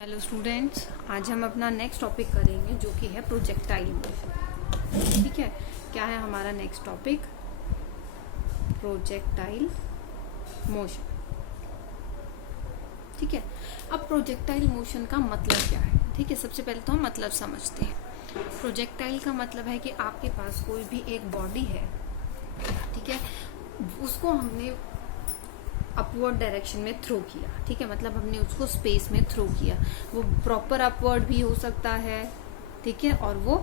Hello students, आज हम अपना नेक्स्ट टॉपिक करेंगे जो कि है प्रोजेक्टाइल मोशन। ठीक है, क्या है हमारा नेक्स्ट टॉपिक? Projectile motion. ठीक है, अब प्रोजेक्टाइल मोशन का मतलब क्या है? ठीक है, सबसे पहले तो हम मतलब समझते हैं। प्रोजेक्टाइल का मतलब है कि आपके पास कोई भी एक बॉडी है, ठीक है, उसको हमने अपवर्ड डायरेक्शन में थ्रो किया। ठीक है, मतलब हमने उसको स्पेस में थ्रो किया। वो प्रॉपर अपवर्ड भी हो सकता है, ठीक है, और वो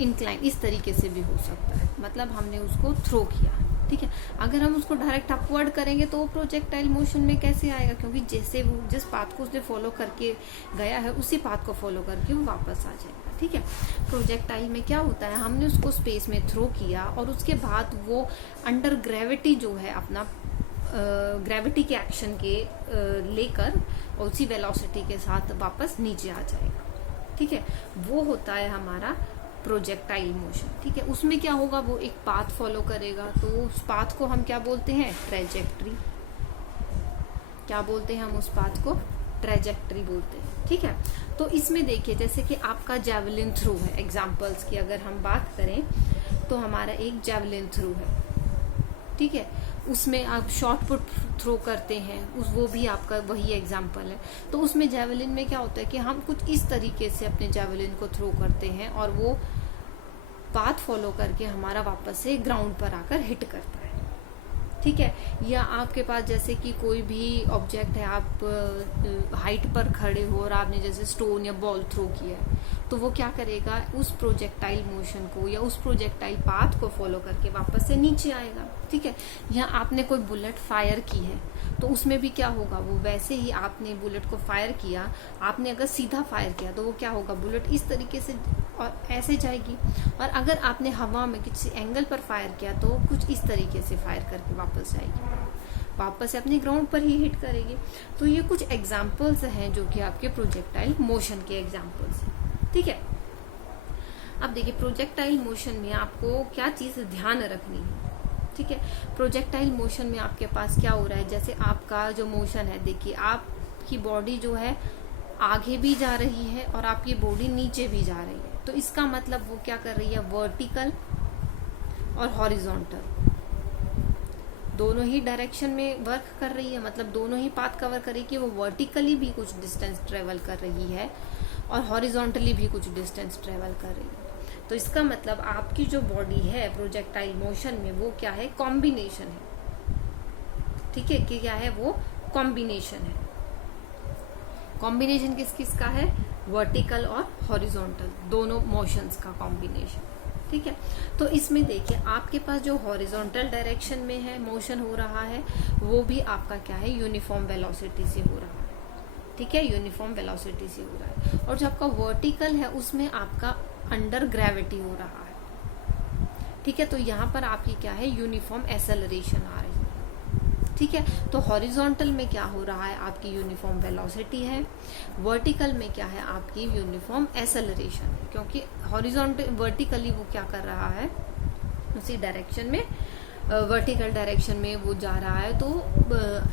इंक्लाइन इस तरीके से भी हो सकता है। मतलब हमने उसको थ्रो किया। ठीक है, अगर हम उसको डायरेक्ट अपवर्ड करेंगे तो वो प्रोजेक्टाइल मोशन में कैसे आएगा? क्योंकि जैसे वो जिस पाथ को उसने फॉलो करके गया है उसी पाथ को फॉलो करके वो वापस आ जाएगा। ठीक है, प्रोजेक्टाइल में क्या होता है, हमने उसको स्पेस में थ्रो किया और उसके बाद वो अंडर ग्रेविटी जो है अपना ग्रेविटी के एक्शन के लेकर और उसी वेलोसिटी के साथ वापस नीचे आ जाएगा। ठीक है, वो होता है हमारा प्रोजेक्टाइल मोशन। ठीक है, उसमें क्या होगा, वो एक पाथ फॉलो करेगा। तो उस पाथ को हम क्या बोलते हैं? ट्रेजेक्ट्री। क्या बोलते हैं हम उस पाथ को? ट्रेजेक्ट्री बोलते हैं। ठीक है, तो इसमें देखिए, जैसे कि आपका जैवलिन थ्रो है, एग्जाम्पल्स की अगर हम बात करें तो हमारा एक जैवलिन थ्रो है। ठीक है, उसमें आप शॉर्ट पुट थ्रो करते हैं, वो भी आपका वही एग्जाम्पल है। तो उसमें जैवलिन में क्या होता है कि हम कुछ इस तरीके से अपने जैवलिन को थ्रो करते हैं और वो पाथ फॉलो करके हमारा वापस से ग्राउंड पर आकर हिट करता है। ठीक है, या आपके पास जैसे कि कोई भी ऑब्जेक्ट है, आप हाइट पर खड़े हो और आपने जैसे स्टोन या बॉल थ्रो किया है, तो वो क्या करेगा, उस प्रोजेक्टाइल मोशन को या उस प्रोजेक्टाइल पाथ को फॉलो करके वापस से नीचे आएगा। ठीक है, या आपने कोई बुलेट फायर की है तो उसमें भी क्या होगा, वो वैसे ही आपने बुलेट को फायर किया, आपने अगर सीधा फायर किया तो वो क्या होगा, बुलेट इस तरीके से और ऐसे जाएगी। और अगर आपने हवा में किसी एंगल पर फायर किया तो कुछ इस तरीके से फायर करके वापस जाएगी, वापस अपने ग्राउंड पर ही हिट करेगी। तो ये कुछ एग्जाम्पल्स हैं जो कि आपके प्रोजेक्टाइल मोशन के एग्जाम्पल्स हैं। ठीक है, अब देखिए प्रोजेक्टाइल मोशन में आपको क्या चीज ध्यान रखनी है। ठीक है, प्रोजेक्टाइल मोशन में आपके पास क्या हो रहा है, जैसे आपका जो मोशन है, देखिए आपकी बॉडी जो है आगे भी जा रही है और आपकी बॉडी नीचे भी जा रही है। तो इसका मतलब वो क्या कर रही है, वर्टिकल और हॉरिजॉन्टल दोनों ही डायरेक्शन में वर्क कर रही है। मतलब दोनों ही पाथ कवर करेगी। वो वर्टिकली भी कुछ डिस्टेंस ट्रेवल कर रही है और हॉरिजॉन्टली भी कुछ डिस्टेंस ट्रेवल कर रही है। तो इसका मतलब आपकी जो बॉडी है प्रोजेक्टाइल मोशन में वो क्या है, कॉम्बिनेशन है। ठीक है, कि क्या है, वो कॉम्बिनेशन है। कॉम्बिनेशन किस किस का है? वर्टिकल और हॉरिजॉन्टल दोनों मोशंस का कॉम्बिनेशन। ठीक है, तो इसमें देखिए आपके पास जो हॉरिजॉन्टल डायरेक्शन में है मोशन हो रहा है वो भी आपका क्या है, यूनिफॉर्म वेलोसिटी से हो रहा है। ठीक है, यूनिफॉर्म वेलोसिटी से हो रहा है। और जो आपका वर्टिकल है उसमें आपका अंडर ग्रेविटी हो रहा है। ठीक है, तो यहाँ पर आपकी क्या है, यूनिफॉर्म एक्सेलरेशन आ रही है। ठीक है, तो हॉरिजॉन्टल में क्या हो रहा है, आपकी यूनिफॉर्म वेलोसिटी है। वर्टिकल में क्या है, आपकी यूनिफॉर्म एक्सेलरेशन है। क्योंकि हॉरिजॉन्टल वर्टिकली वो क्या कर रहा है, उसी डायरेक्शन में वर्टिकल डायरेक्शन में वो जा रहा है, तो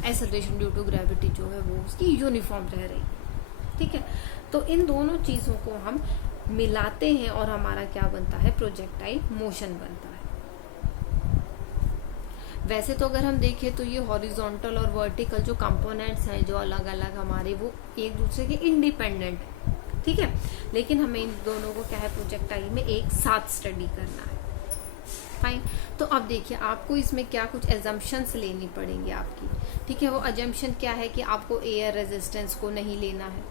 एक्सेलरेशन ड्यू टू ग्रेविटी जो है वो उसकी यूनिफॉर्म रह रही है। ठीक है, तो इन दोनों चीजों को हम मिलाते हैं और हमारा क्या बनता है, प्रोजेक्टाइल मोशन बनता है। वैसे तो अगर हम देखें तो ये हॉरिजॉन्टल और वर्टिकल जो कंपोनेंट्स हैं जो अलग अलग हमारे, वो एक दूसरे के इंडिपेंडेंट है। ठीक है, लेकिन हमें इन दोनों को क्या है, प्रोजेक्टाइल में एक साथ स्टडी करना है। फाइन, तो अब देखिए आपको इसमें क्या कुछ एजम्पशंस लेनी पड़ेंगी आपकी। ठीक है, वो एजम्पशन क्या है कि आपको एयर रेजिस्टेंस को नहीं लेना है।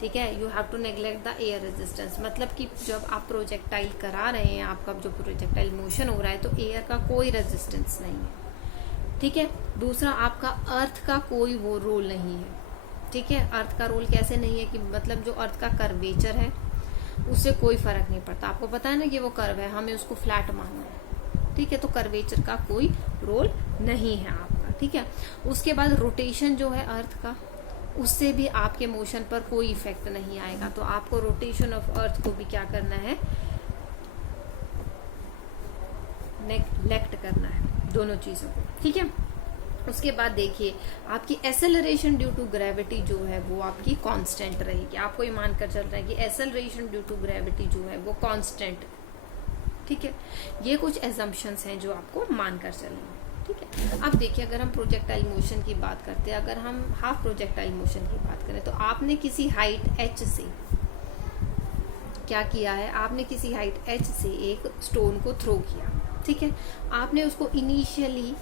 ठीक है, you have to neglect the air resistance. मतलब कि जब आप प्रोजेक्टाइल करा रहे हैं, आपका जो प्रोजेक्टाइल मोशन हो रहा है, तो एयर का कोई रेजिस्टेंस नहीं है। ठीक है, दूसरा आपका अर्थ का कोई वो रोल नहीं है। ठीक है, अर्थ का रोल कैसे नहीं है कि मतलब जो अर्थ का कर्वेचर है उससे कोई फर्क नहीं पड़ता। आपको पता है ना कि वो कर्व है, हमें उसको फ्लैट मानना है। ठीक है, तो कर्वेचर का कोई रोल नहीं है आपका। ठीक है, उसके बाद रोटेशन जो है अर्थ का, उससे भी आपके मोशन पर कोई इफेक्ट नहीं आएगा। तो आपको रोटेशन ऑफ अर्थ को भी क्या करना है, नेग्लेक्ट करना है, दोनों चीजों को। ठीक है, उसके बाद देखिए आपकी एसेलरेशन ड्यू टू ग्रेविटी जो है वो आपकी कांस्टेंट रहेगी। आपको ये मानकर चल रहा है कि एसेलरेशन ड्यू टू ग्रेविटी जो है वो कांस्टेंट है, ठीक है। ये कुछ एजम्पशंस हैं जो आपको मानकर चलनी है, ठीक है। अब देखिए अगर हम प्रोजेक्टाइल मोशन की बात करते हैं, अगर हम हाफ प्रोजेक्टाइल मोशन की बात करें तो आपने किसी हाइट h से क्या किया है, आपने किसी हाइट h से एक स्टोन को थ्रो किया, ठीक है। आपने उसको इनिशियली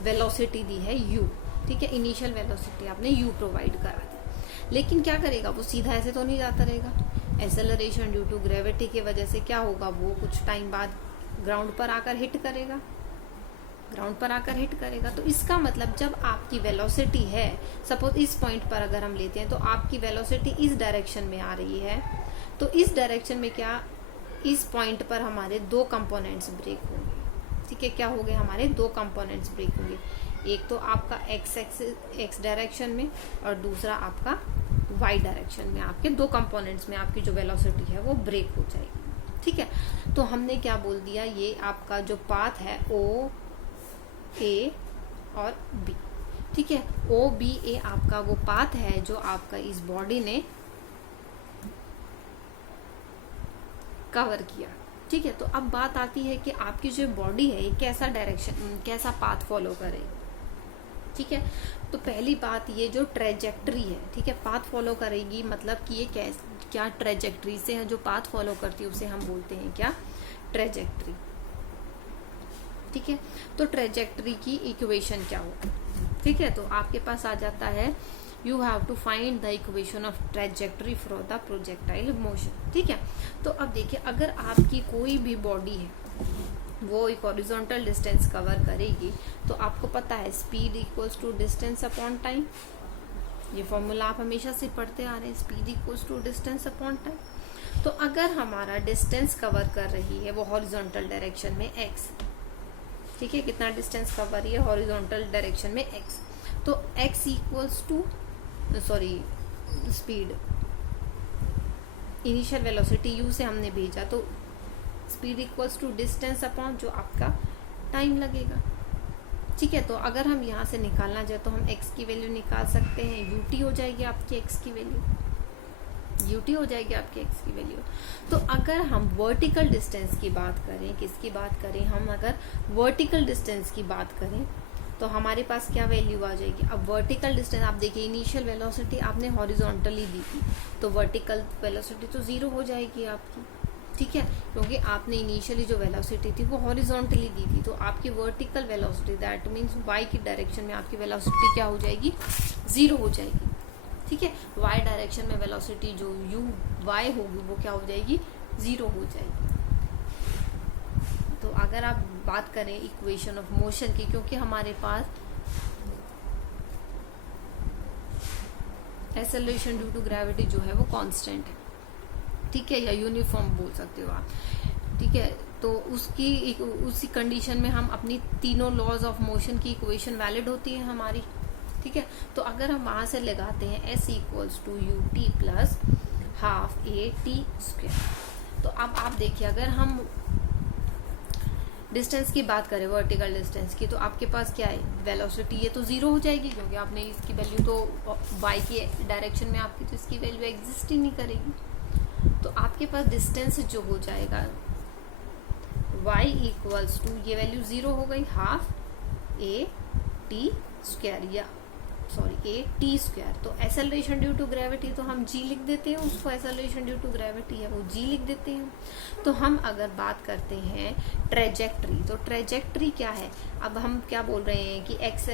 वेलोसिटी दी है u, ठीक है। इनिशियल वेलोसिटी आपने u प्रोवाइड करा दी, लेकिन क्या करेगा वो सीधा ऐसे तो नहीं जाता रहेगा। एसेलरेशन ड्यू टू ग्रेविटी की वजह से क्या होगा, वो कुछ टाइम बाद ग्राउंड पर आकर हिट करेगा, ग्राउंड पर आकर हिट करेगा। तो इसका मतलब जब आपकी वेलोसिटी है, सपोज इस पॉइंट पर अगर हम लेते हैं तो आपकी वेलोसिटी इस डायरेक्शन में आ रही है, तो इस डायरेक्शन में क्या, इस पॉइंट पर हमारे दो कंपोनेंट्स ब्रेक होंगे, ठीक है। क्या हो गए, हमारे दो कंपोनेंट्स ब्रेक होंगे, एक तो आपका एक्स डायरेक्शन में और दूसरा आपका वाई डायरेक्शन में। आपके दो कंपोनेंट्स में आपकी जो वेलोसिटी है वो ब्रेक हो जाएगी, ठीक है। तो हमने क्या बोल दिया, ये आपका जो पाथ है ओ ए और बी, ठीक है। ओ बी ए आपका वो पाथ है जो आपका इस बॉडी ने कवर किया, ठीक है। तो अब बात आती है कि आपकी जो बॉडी है ये कैसा डायरेक्शन, कैसा पाथ फॉलो करे, ठीक है। तो पहली बात ये जो ट्रेजेक्ट्री है, ठीक है, पाथ फॉलो करेगी, मतलब कि ये क्या ट्रेजेक्ट्री से है, जो पाथ फॉलो करती है उसे हम बोलते हैं क्या, ट्रेजेक्ट्री, ठीक है। तो ट्रेजेक्ट्री की इक्वेशन क्या होगी, ठीक है। तो आपके पास आ जाता है you have to find the equation of trajectory for the projectile motion, ठीक है। तो अब देखिए अगर आपकी कोई भी बॉडी है वो एक हॉरिजॉन्टल डिस्टेंस कवर करेगी, तो आपको पता है speed equals to distance upon time, ये फॉर्मूला आप हमेशा से पढ़ते आ रहे हैं, speed equals to distance upon time. तो अगर हमारा डिस्टेंस कवर कर रही है वो हॉरिजॉन्टल डायरेक्शन में x, ठीक है, कितना डिस्टेंस कवर है हॉरिजॉन्टल डायरेक्शन में x, तो x equals to speed, initial velocity u से हमने भेजा, तो speed equals to distance upon जो आपका टाइम लगेगा, ठीक है। तो अगर हम यहाँ से निकालना चाहे तो हम x की वैल्यू निकाल सकते हैं, ut हो जाएगी आपकी x की वैल्यू, ut हो जाएगी आपकी x की वैल्यू। तो अगर हम वर्टिकल डिस्टेंस की बात करें, किसकी बात करें, हम अगर वर्टिकल डिस्टेंस की बात करें तो हमारे पास क्या वैल्यू आ जाएगी। अब वर्टिकल डिस्टेंस आप देखिए, इनिशियल वेलोसिटी आपने हॉरिजॉन्टली दी थी, तो वर्टिकल वेलोसिटी तो 0 हो जाएगी आपकी, ठीक है, क्योंकि आपने इनिशियली जो वेलोसिटी थी वो हॉरिजॉन्टली दी थी। तो आपकी vertical velocity that means Y की डायरेक्शन में आपकी वेलोसिटी क्या हो जाएगी, 0 हो जाएगी, ठीक है। वाई डायरेक्शन में वेलोसिटी जो यू वाई होगी वो क्या हो जाएगी, 0 हो जाएगी। तो अगर आप बात करें इक्वेशन ऑफ मोशन की, क्योंकि हमारे पास एक्सेलरेशन ड्यू टू ग्रेविटी जो है वो कांस्टेंट है, ठीक है, या यूनिफॉर्म बोल सकते हो आप, ठीक है। तो उसी कंडीशन में हम अपनी तीनों लॉज ऑफ मोशन की इक्वेशन वैलिड होती है हमारी, ठीक है। तो अगर हम वहां से लगाते हैं s equals to u t plus half a t square, तो अब आप देखिए अगर हम डिस्टेंस की बात करें, वर्टिकल डिस्टेंस की, तो आपके पास क्या है, वेलोसिटी ये तो 0 हो जाएगी, क्योंकि आपने इसकी वैल्यू तो y की डायरेक्शन में आपकी, तो इसकी वैल्यू एग्जिस्ट ही नहीं करेगी। तो आपके पास डिस्टेंस जो हो जाएगा y इक्वल्स टू, ये वैल्यू 0 हो गई, हाफ ए टी स्क्वायर, या सॉरी ए टी स्क्वायर। तो एक्सेलरेशन ड्यू टू ग्रेविटी तो हम g लिख देते हैं उसको, एक्सेलरेशन ड्यू टू ग्रेविटी है वो g लिख देते हैं। तो हम अगर बात करते हैं ट्रेजेक्ट्री, तो ट्रेजेक्ट्री क्या है, अब हम क्या बोल रहे हैं कि x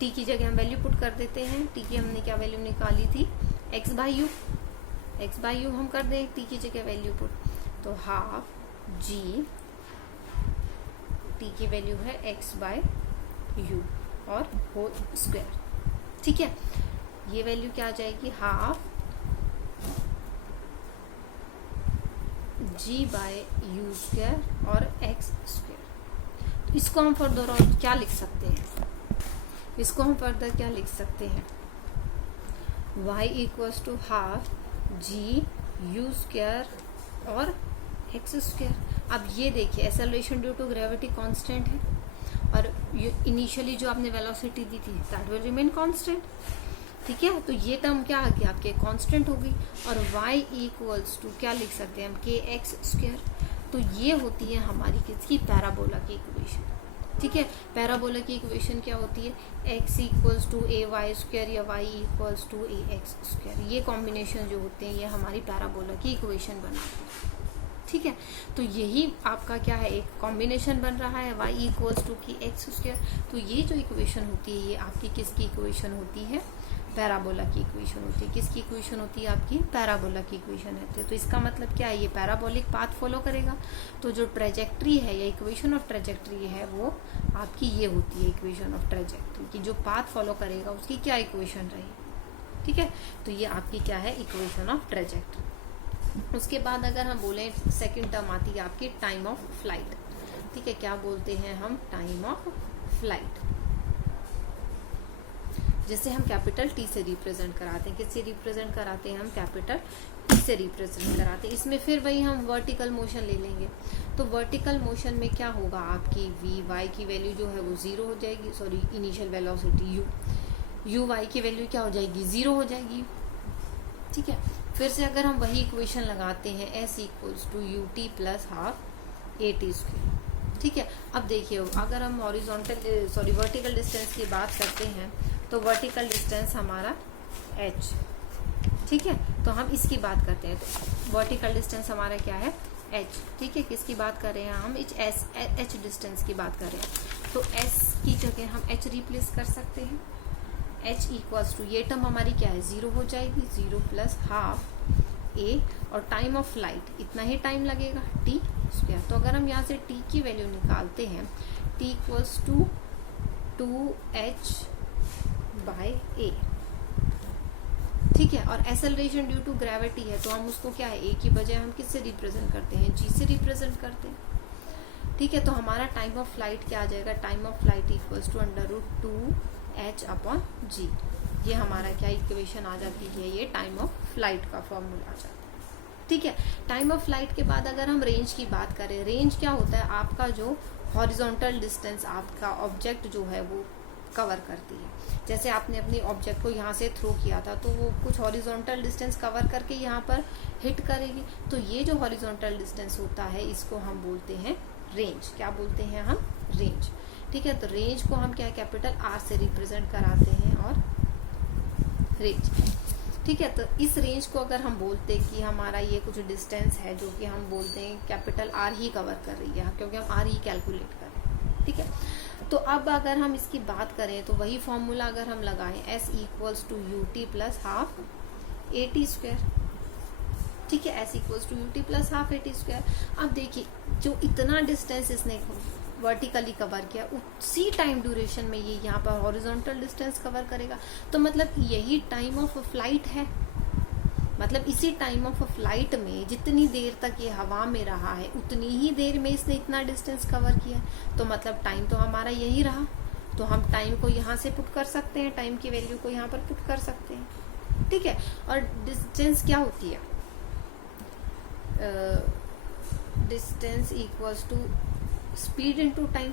t की जगह हम वैल्यू पुट कर देते हैं, t की हमने क्या वैल्यू निकाली थी, x बाई यू हम कर दें t की जगह वैल्यू पुट, तो हाफ g, t की वैल्यू है x बाय यू और होल स्क्वायर, ठीक है। ये वैल्यू क्या आ जाएगी, half g by u square और x स्क्वायर। तो इसको हम फर्दर और क्या लिख सकते हैं, इसको हम फर्दर क्या लिख सकते हैं, y equals to half g u square और x स्क्वायर। अब ये देखिए acceleration due to gravity constant है और इनिशियली जो आपने वेलोसिटी दी थी दैट विल रिमेन कांस्टेंट। ठीक है, तो ये टर्म क्या आ गया आपके कांस्टेंट हो गई। और y इक्वल्स टू क्या लिख सकते हैं हम, के एक्स स्क्वायर। तो ये होती है हमारी किसकी, पैराबोला की इक्वेशन। ठीक है, पैराबोला की इक्वेशन क्या होती है, x equals to a y square या y equals to a x square. ये कॉम्बिनेशन जो होते हैं ये हमारी पैराबोला की इक्वेशन बनाते हैं। ठीक है, तो यही आपका क्या है, एक कॉम्बिनेशन बन रहा है y इक्वल्स टू की एक्स स्क्वायर। तो ये जो इक्वेशन होती है ये आपकी किसकी इक्वेशन होती है, पैराबोला की इक्वेशन होती है। किसकी इक्वेशन होती है, आपकी पैराबोला की इक्वेशन होती है। तो इसका मतलब क्या है, ये पैराबोलिक पाथ फॉलो करेगा। तो जो ट्रेजेक्ट्री है या इक्वेशन ऑफ ट्रेजेक्ट्री है वो आपकी ये होती है, इक्वेशन ऑफ ट्रेजेक्ट्री की जो पाथ फॉलो करेगा उसकी क्या इक्वेशन रहेगी। ठीक है, तो ये आपकी क्या है, इक्वेशन ऑफ ट्रेजेक्ट्री। उसके बाद अगर हम बोले सेकेंड टर्म आती है आपकी टाइम ऑफ फ्लाइट। ठीक है, क्या बोलते हैं हम, टाइम ऑफ फ्लाइट, जिसे हम कैपिटल टी से रिप्रेजेंट कराते हैं। किससे रिप्रेजेंट कराते हैं हम, कैपिटल टी से रिप्रेजेंट कराते हैं। इसमें फिर वही हम वर्टिकल मोशन ले लेंगे। तो वर्टिकल मोशन में क्या होगा, आपकी वी वाई की वैल्यू जो है वो 0 हो जाएगी, sorry initial velocity u y की वैल्यू क्या हो जाएगी, 0 हो जाएगी। ठीक है, फिर से अगर हम वही इक्वेशन लगाते हैं, s equals to u t plus half a t square. ठीक है, अब देखिए अगर हम वर्टिकल डिस्टेंस की बात करते हैं तो वर्टिकल डिस्टेंस हमारा h। ठीक है, तो हम इसकी बात करते हैं। तो वर्टिकल डिस्टेंस हमारा क्या है, h। ठीक है, किसकी बात कर रहे हैं हम, h डिस्टेंस की बात कर रहे हैं। तो s की जगह हम h रिप्लेस कर सकते हैं। h इक्वल्स टू ये टर्म हमारी क्या है, 0 हो जाएगी, 0 प्लस हाफ a, और टाइम ऑफ फ्लाइट इतना ही टाइम लगेगा, t स्क्वायर। तो अगर हम यहाँ से t की वैल्यू निकालते हैं, t equals to 2h by a। ठीक है, और एक्सेलरेशन ड्यू टू ग्रेविटी है तो हम उसको क्या है, a की बजाय हम किससे रिप्रेजेंट करते हैं, g से रिप्रेजेंट करते हैं। ठीक है, तो हमारा टाइम ऑफ फ्लाइट क्या आ जाएगा, time of flight equals to √2h upon g। ये हमारा क्या इक्वेशन आ जाती है, ये टाइम ऑफ फ्लाइट का फॉर्मूला आ जाता है। ठीक है, टाइम ऑफ फ्लाइट के बाद अगर हम रेंज की बात करें, रेंज क्या होता है, आपका जो हॉरिजॉन्टल डिस्टेंस आपका ऑब्जेक्ट जो है वो कवर करती है। जैसे आपने अपने ऑब्जेक्ट को यहाँ से थ्रो किया था तो वो कुछ हॉरिजॉन्टल डिस्टेंस कवर करके यहाँ पर हिट करेगी। तो ये जो हॉरिजॉन्टल डिस्टेंस होता है इसको हम बोलते हैं रेंज। क्या बोलते हैं हम, रेंज। ठीक है, तो रेंज को हम क्या कैपिटल R से रिप्रेजेंट कराते हैं, और रेंज। ठीक है, तो इस रेंज को अगर हम बोलते हैं कि हमारा ये कुछ डिस्टेंस है जो कि हम बोलते हैं कैपिटल R ही कवर कर रही है, क्योंकि हम R ही कैलकुलेट कर रहे हैं। ठीक है, तो अब अगर हम इसकी बात करें तो वही फॉर्मूला अगर हम लगाएं, s equals to u t plus half a t square. ठीक है, s equals to u t plus half a t square. अब देखिए जो इतना डिस्टेंस इसने वर्टिकली कवर किया उसी टाइम ड्यूरेशन में ये यहाँ पर हॉरिजॉन्टल डिस्टेंस कवर करेगा। तो मतलब यही टाइम ऑफ फ्लाइट है, मतलब इसी टाइम ऑफ फ्लाइट में जितनी देर तक ये हवा में रहा है उतनी ही देर में इसने इतना डिस्टेंस कवर किया। तो मतलब टाइम तो हमारा यही रहा। तो हम टाइम को यहाँ से पुट कर सकते हैं, टाइम की वैल्यू को यहाँ पर पुट कर सकते हैं। ठीक है, और डिस्टेंस क्या होती है, distance equals to speed into time.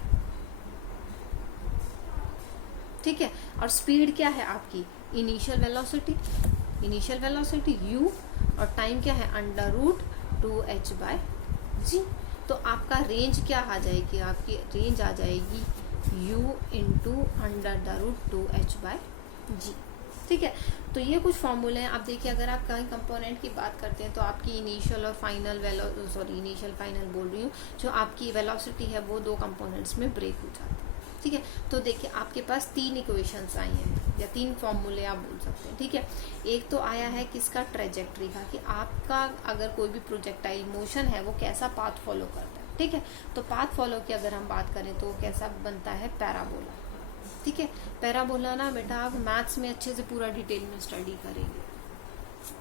ठीक है, और स्पीड क्या है आपकी, इनिशियल वेलोसिटी u, और टाइम क्या है √2h/g। तो आपका रेंज क्या आ जाएगी, आपकी रेंज आ जाएगी u इंटू √2h/g। ठीक है, तो ये कुछ फॉर्मूले हैं। आप देखिए अगर आप कहीं कंपोनेंट की बात करते हैं तो आपकी इनिशियल और फाइनल इनिशियल फाइनल बोल रही हूँ, जो आपकी वेलोसिटी है वो 2 कंपोनेंट्स में ब्रेक हो जाती है। ठीक है, तो देखिए आपके पास 3 इक्वेशंस आई हैं या 3 फॉर्मूले आप बोल सकते हैं। ठीक है, एक तो आया है किसका, ट्रेजेक्ट्री का, कि आपका अगर कोई भी प्रोजेक्टाइल मोशन है वो कैसा पाथ फॉलो करता है। ठीक है, तो पाथ फॉलो की अगर हम बात करें तो कैसा बनता है, पैराबोला। ठीक है, पैराबोला ना बेटा आप मैथ्स में अच्छे से पूरा डिटेल में स्टडी करेंगे।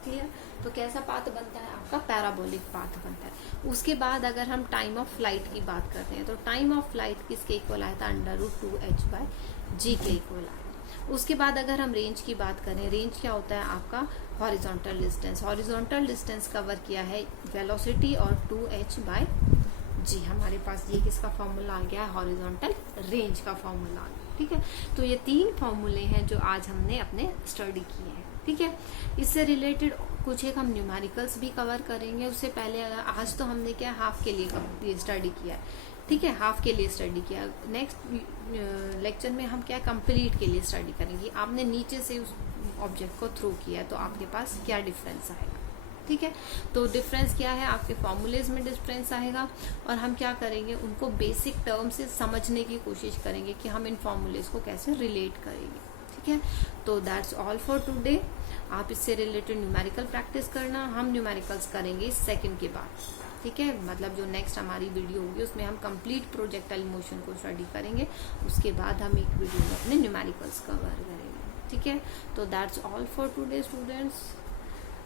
क्लियर, तो कैसा पाथ बनता है आपका, पैराबोलिक पाथ बनता है। उसके बाद अगर हम टाइम ऑफ फ्लाइट की बात करते हैं तो टाइम ऑफ फ्लाइट किसके इक्वल आया था, √2h/g के इक्वल आया। उसके बाद अगर हम रेंज की बात करें, रेंज क्या होता है आपका, horizontal distance. Horizontal distance cover किया है वेलोसिटी और 2h/g जी हमारे पास ये किसका फॉर्मूला आ गया है, हॉरिजॉन्टल रेंज का फॉर्मूला आ गया। ठीक है, तो ये 3 फॉर्मूले हैं जो आज हमने अपने स्टडी किए हैं। ठीक है, इससे रिलेटेड कुछ एक हम न्यूमेरिकल्स भी कवर करेंगे। उससे पहले आज तो हमने क्या हाफ के लिए स्टडी किया है। ठीक है, हाफ के लिए स्टडी किया। नेक्स्ट लेक्चर में हम क्या कंप्लीट के लिए स्टडी करेंगे। आपने नीचे से उस ऑब्जेक्ट को थ्रो किया तो आपके पास क्या डिफरेंस आएगा। ठीक है, तो डिफरेंस क्या है, आपके फॉर्मूलेज में डिफरेंस आएगा और हम क्या करेंगे, उनको बेसिक टर्म से समझने की कोशिश करेंगे कि हम इन फॉर्मूलेज को कैसे रिलेट करेंगे। ठीक है, तो दैट्स ऑल फॉर टुडे। आप इससे रिलेटेड न्यूमेरिकल प्रैक्टिस करना, हम न्यूमेरिकल्स करेंगे सेकंड के बाद। ठीक है, मतलब जो नेक्स्ट हमारी वीडियो होगी उसमें हम कंप्लीट प्रोजेक्टाइल मोशन को स्टडी करेंगे। उसके बाद हम एक वीडियो में अपने न्यूमेरिकल्स कवर करेंगे। ठीक है, तो that's all for today students.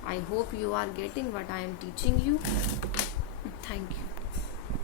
I hope you are getting what I am teaching you. Thank you.